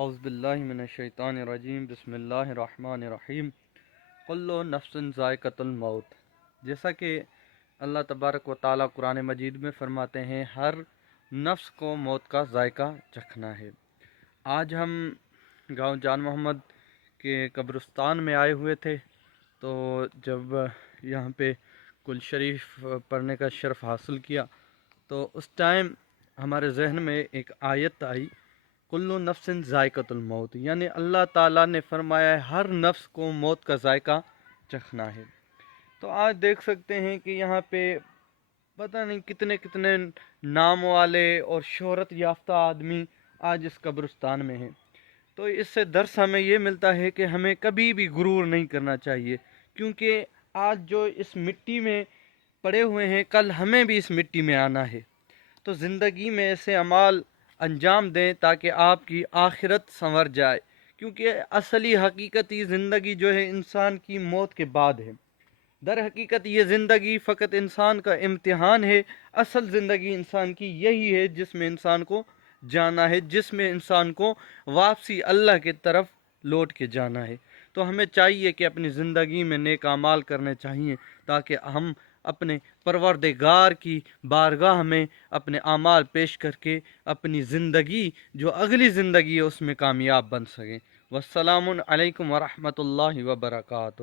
اعوذ باللہ من الشیطان الرجیم بسم اللہ الرحمن الرحیم کل نفس ذائقۃ الموت۔ جیسا کہ اللہ تبارک و تعالیٰ قرآن مجید میں فرماتے ہیں، ہر نفس کو موت کا ذائقہ چکھنا ہے۔ آج ہم گاؤں جان محمد کے قبرستان میں آئے ہوئے تھے، تو جب یہاں پہ کل شریف پڑھنے کا شرف حاصل کیا تو اس ٹائم ہمارے ذہن میں ایک آیت آئی، کل نفس ذائقۃ الموت، یعنی اللہ تعالیٰ نے فرمایا ہے ہر نفس کو موت کا ذائقہ چکھنا ہے۔ تو آج دیکھ سکتے ہیں کہ یہاں پہ پتہ نہیں کتنے کتنے نام والے اور شہرت یافتہ آدمی آج اس قبرستان میں ہیں۔ تو اس سے درس ہمیں یہ ملتا ہے کہ ہمیں کبھی بھی غرور نہیں کرنا چاہیے، کیونکہ آج جو اس مٹی میں پڑے ہوئے ہیں کل ہمیں بھی اس مٹی میں آنا ہے۔ تو زندگی میں ایسے اعمال انجام دیں تاکہ آپ کی آخرت سنور جائے، کیونکہ اصلی حقیقتی زندگی جو ہے انسان کی موت کے بعد ہے۔ در حقیقت یہ زندگی فقط انسان کا امتحان ہے، اصل زندگی انسان کی یہی ہے جس میں انسان کو جانا ہے، جس میں انسان کو واپسی اللہ کی طرف لوٹ کے جانا ہے۔ تو ہمیں چاہیے کہ اپنی زندگی میں نیک اعمال کرنے چاہیے تاکہ ہم اپنے پروردگار کی بارگاہ میں اپنے اعمال پیش کر کے اپنی زندگی جو اگلی زندگی ہے اس میں کامیاب بن سکیں۔ والسلام علیکم ورحمۃ اللہ وبرکاتہ۔